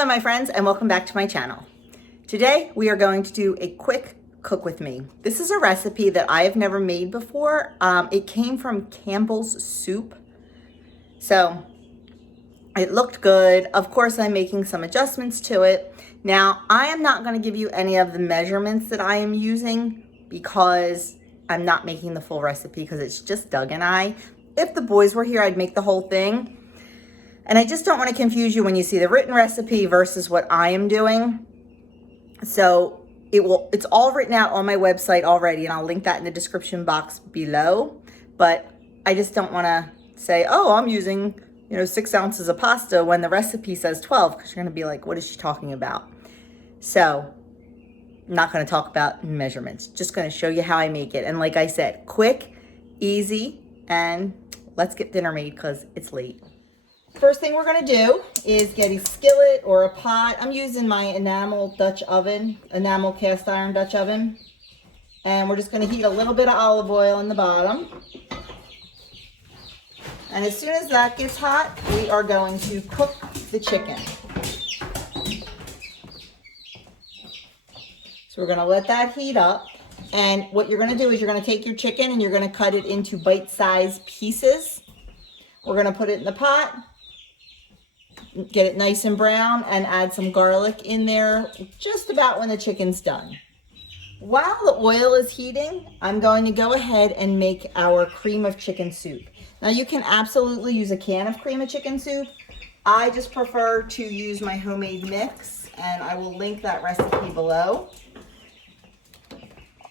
Hello my friends and welcome back to my channel. Today we are going to do a quick cook with me. This is a recipe that I have never made before. It came from Campbell's soup. So it looked good. Of course I'm making some adjustments to it. Now I am not going to give you any of the measurements that I am using because I'm not making the full recipe because it's just Doug and I. If the boys were here I'd make the whole thing. And I just don't want to confuse you when you see the written recipe versus what I am doing. So it's all written out on my website already, and I'll link that in the description box below. But I just don't want to say, oh, I'm using, 6 ounces of pasta when the recipe says 12, because you're going to be like, what is she talking about? So I'm not going to talk about measurements, just going to show you how I make it. And like I said, quick, easy, and let's get dinner made because it's late. First thing we're going to do is get a skillet or a pot. I'm using my enamel cast iron Dutch oven. And we're just going to heat a little bit of olive oil in the bottom. And as soon as that gets hot, we are going to cook the chicken. So we're going to let that heat up. And what you're going to do is you're going to take your chicken and you're going to cut it into bite-sized pieces. We're going to put it in the pot. Get it nice and brown and add some garlic in there just about when the chicken's done. While the oil is heating, I'm going to go ahead and make our cream of chicken soup. Now you can absolutely use a can of cream of chicken soup. I just prefer to use my homemade mix, and I will link that recipe below.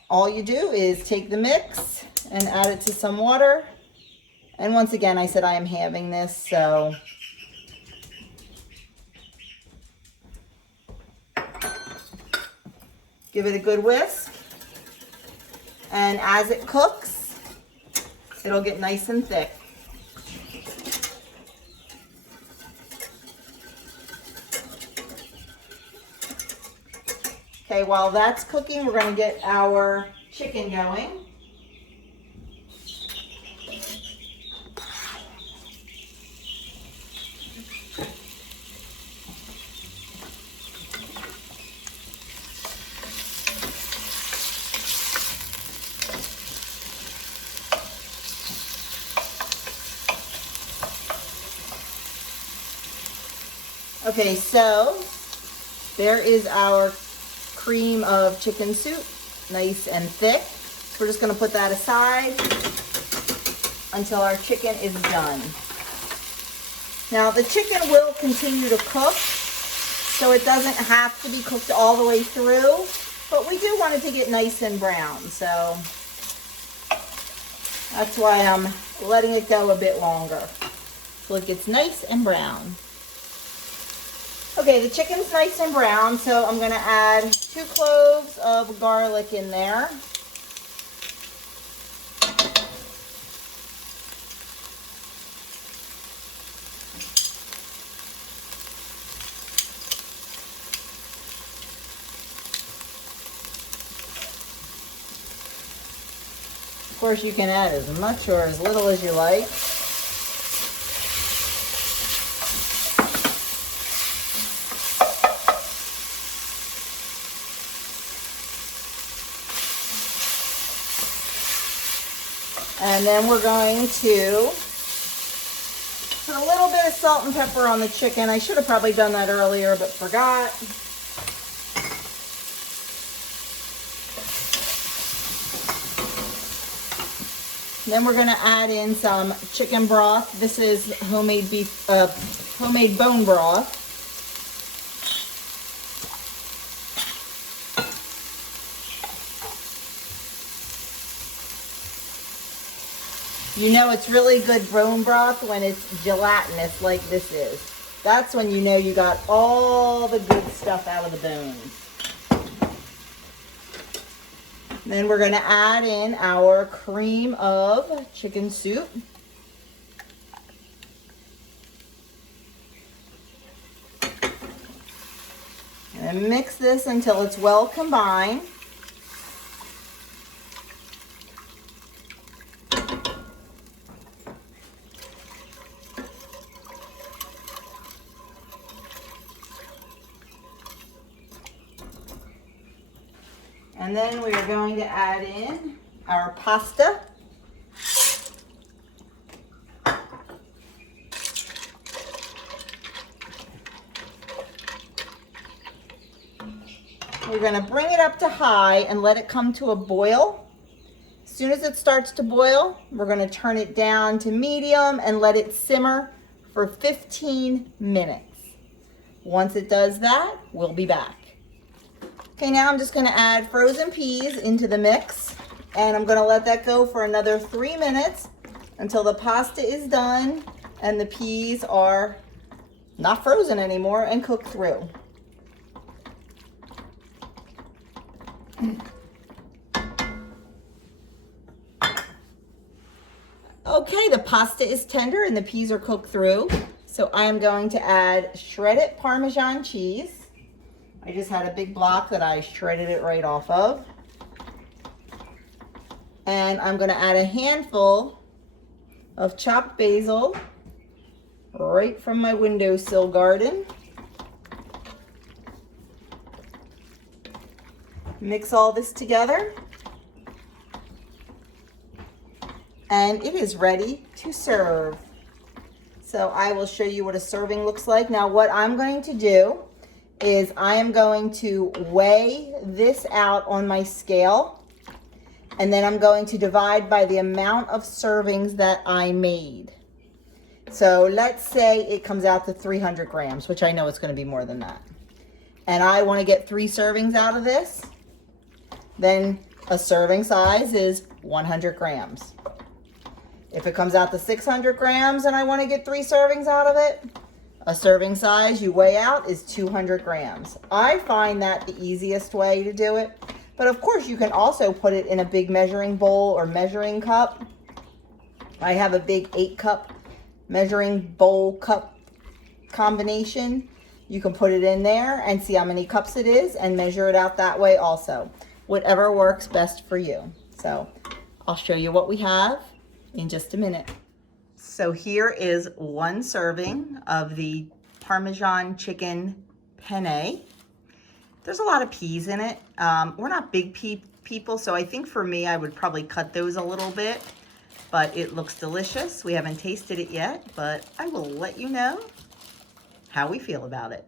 All you do is take the mix and add it to some water. And once again, I said I am halving this, so give it a good whisk, and as it cooks, it'll get nice and thick. Okay, while that's cooking, we're going to get our chicken going. Okay, so there is our cream of chicken soup, nice and thick. We're just going to put that aside until our chicken is done. Now the chicken will continue to cook, so it doesn't have to be cooked all the way through, but we do want it to get nice and brown, so that's why I'm letting it go a bit longer, so it gets nice and brown. Okay, the chicken's nice and brown, so I'm going to add 2 cloves of garlic in there. Of course, you can add as much or as little as you like. And then we're going to put a little bit of salt and pepper on the chicken. I should have probably done that earlier, but forgot. Then we're going to add in some chicken broth. This is homemade bone broth. You know it's really good bone broth when it's gelatinous like this is. That's when you know you got all the good stuff out of the bones. Then we're going to add in our cream of chicken soup. And mix this until it's well combined. And then we are going to add in our pasta. We're going to bring it up to high and let it come to a boil. As soon as it starts to boil, we're going to turn it down to medium and let it simmer for 15 minutes. Once it does that, we'll be back. Okay, now I'm just going to add frozen peas into the mix, and I'm going to let that go for another 3 minutes until the pasta is done and the peas are not frozen anymore and cooked through. Okay, the pasta is tender and the peas are cooked through. So I am going to add shredded Parmesan cheese. I just had a big block that I shredded it right off of. And I'm going to add a handful of chopped basil right from my windowsill garden. Mix all this together. And it is ready to serve. So I will show you what a serving looks like. Now what I'm going to do is I am going to weigh this out on my scale, and then I'm going to divide by the amount of servings that I made. So let's say it comes out to 300 grams, which I know it's going to be more than that. And I want to get 3 servings out of this. Then a serving size is 100 grams. If it comes out to 600 grams and I want to get 3 servings out of it, a serving size you weigh out is 200 grams. I find that the easiest way to do it. But of course you can also put it in a big measuring bowl or measuring cup. I have a big 8-cup measuring bowl cup combination. You can put it in there and see how many cups it is and measure it out that way also. Whatever works best for you. So I'll show you what we have in just a minute. So here is 1 serving of the Parmesan chicken penne. There's a lot of peas in it. We're not big pea people, so I think for me I would probably cut those a little bit, but it looks delicious. We haven't tasted it yet, but I will let you know how we feel about it.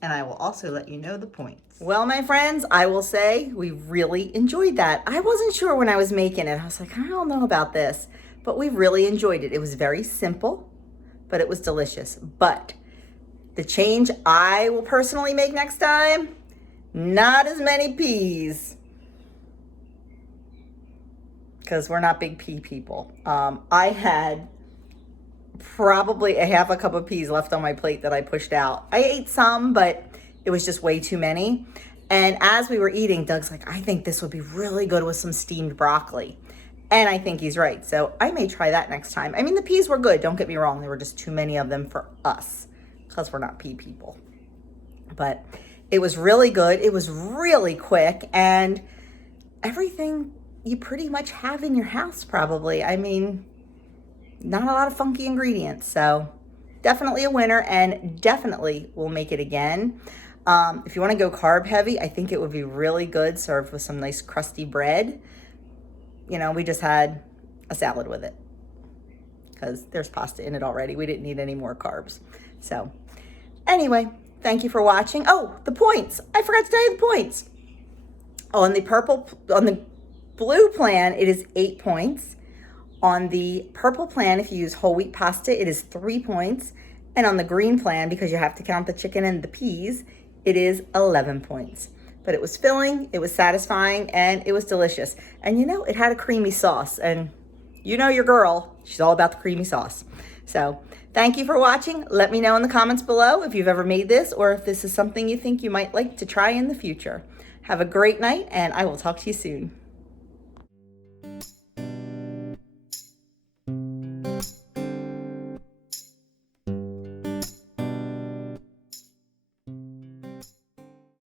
And I will also let you know the points. Well, my friends, I will say we really enjoyed that. I wasn't sure when I was making it. I was like, I don't know about this, but we really enjoyed it. It was very simple, but it was delicious. But the change I will personally make next time, not as many peas, because we're not big pea people. I had probably a half a cup of peas left on my plate that I pushed out. I ate some, but it was just way too many. And as we were eating, Doug's like, I think this would be really good with some steamed broccoli. And I think he's right. So I may try that next time. I mean, the peas were good. Don't get me wrong. There were just too many of them for us because we're not pea people. But it was really good. It was really quick. And everything you pretty much have in your house probably. I mean, not a lot of funky ingredients. So definitely a winner, and definitely we'll make it again. If you want to go carb heavy, I think it would be really good served with some nice crusty bread. You know, we just had a salad with it because there's pasta in it already. We didn't need any more carbs. So anyway, thank you for watching. Oh, the points. I forgot to tell you the points. On the blue plan, it is 8 points. On the purple plan, if you use whole wheat pasta, it is 3 points. And on the green plan, because you have to count the chicken and the peas, it is 11 points. But it was filling, it was satisfying, and it was delicious. And you know, it had a creamy sauce. And you know your girl, she's all about the creamy sauce. So thank you for watching. Let me know in the comments below if you've ever made this or if this is something you think you might like to try in the future. Have a great night, and I will talk to you soon.